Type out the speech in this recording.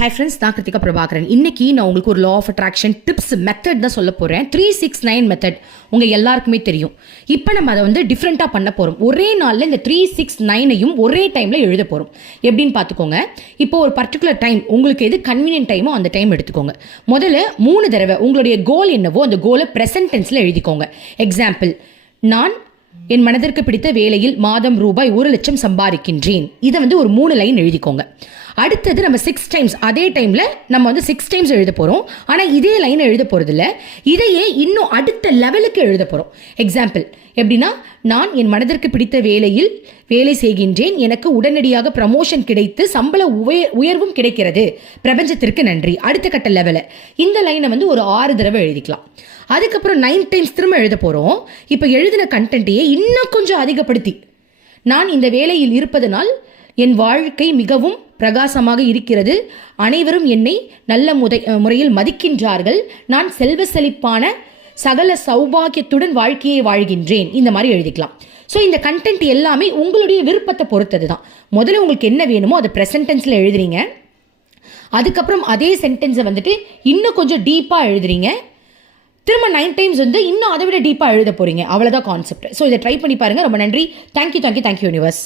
Hi friends நான் கிருத்திகா பிரபாகரன். இன்னைக்கு நான் உங்களுக்கு ஒரு law of attraction tips method தான் சொல்ல போகிறேன் த்ரீ சிக்ஸ் நைன் மெத்தட் உங்கள் எல்லாருக்குமே தெரியும். இப்போ நம்ம அதை வந்து டிஃப்ரெண்ட்டாக பண்ண போகிறோம் ஒரே நாளில் இந்த த்ரீ சிக்ஸ் நைனையும் ஒரே டைமில் எழுத போகிறோம் எப்படின்னு பார்த்துக்கோங்க. இப்போ ஒரு பர்டிகுலர் டைம் உங்களுக்கு எது கன்வீனியன்ட் டைமோ அந்த டைம் எடுத்துக்கோங்க. முதல்ல மூணு தடவை உங்களுடைய கோல் என்னவோ அந்த கோலை ப்ரெசன்ட் டென்ஸில் எழுதிக்கோங்க. எக்ஸாம்பிள் நான் என் மனதிற்கு பிடித்த வேலையில் மாதம் ரூபாய் ஒரு லட்சம் சம்பாதிக்கின்றேன். இதை வந்து ஒரு மூணு லைன் எழுதிக்கோங்க. அடுத்தது நம்ம சிக்ஸ் டைம்ஸ் அதே டைமில் நம்ம வந்து சிக்ஸ் டைம்ஸ் எழுத போகிறோம் ஆனால் இதே லைனை எழுத போகிறதில்ல இதையே இன்னும் அடுத்த லெவலுக்கு எழுத போகிறோம் எக்ஸாம்பிள் எப்படின்னா நான் என் மனதிற்கு பிடித்த வேலையில் வேலை செய்கின்றேன். எனக்கு உடனடியாக ப்ரமோஷன் கிடைத்து சம்பள உய உயர்வும் கிடைக்கிறது. பிரபஞ்சத்திற்கு நன்றி. அடுத்த கட்ட லெவலில் இந்த லைனை வந்து ஒரு ஆறு தடவை எழுதிக்கலாம். அதுக்கப்புறம் நைன் டைம்ஸ் திரும்ப எழுத போகிறோம் இப்போ எழுதின கண்டென்ட்டையே இன்னும் கொஞ்சம் அதிகப்படுத்தி. நான் இந்த வேலையில் இருப்பதனால் என் வாழ்க்கை மிகவும் பிரகாசமாக இருக்கிறது. அனைவரும் என்னை நல்ல முதை முறையில் மதிக்கின்றார்கள். நான் செல்வ செழிப்பான சகல சௌபாகியத்துடன் வாழ்க்கையை வாழ்கின்றேன். இந்த மாதிரி எழுதிக்கலாம். ஸோ இந்த கண்டென்ட் எல்லாமே உங்களுடைய விருப்பத்தை பொறுத்தது தான் முதல்ல உங்களுக்கு என்ன வேணுமோ அதை ப்ரெசன்டென்ஸில் எழுதுறீங்க. அதுக்கப்புறம் அதே சென்டென்ஸை வந்துட்டு இன்னும் கொஞ்சம் டீப்பாக எழுதுறீங்க. திரும்ப நைன் டைம்ஸ் வந்து இன்னும் அதை விட டீப்பாக எழுத போகிறீங்க அவ்வளோதான் கான்செப்ட் ஸோ இதை ட்ரை பண்ணி பாருங்கள் ரொம்ப நன்றி. Thank you thank you thank you universe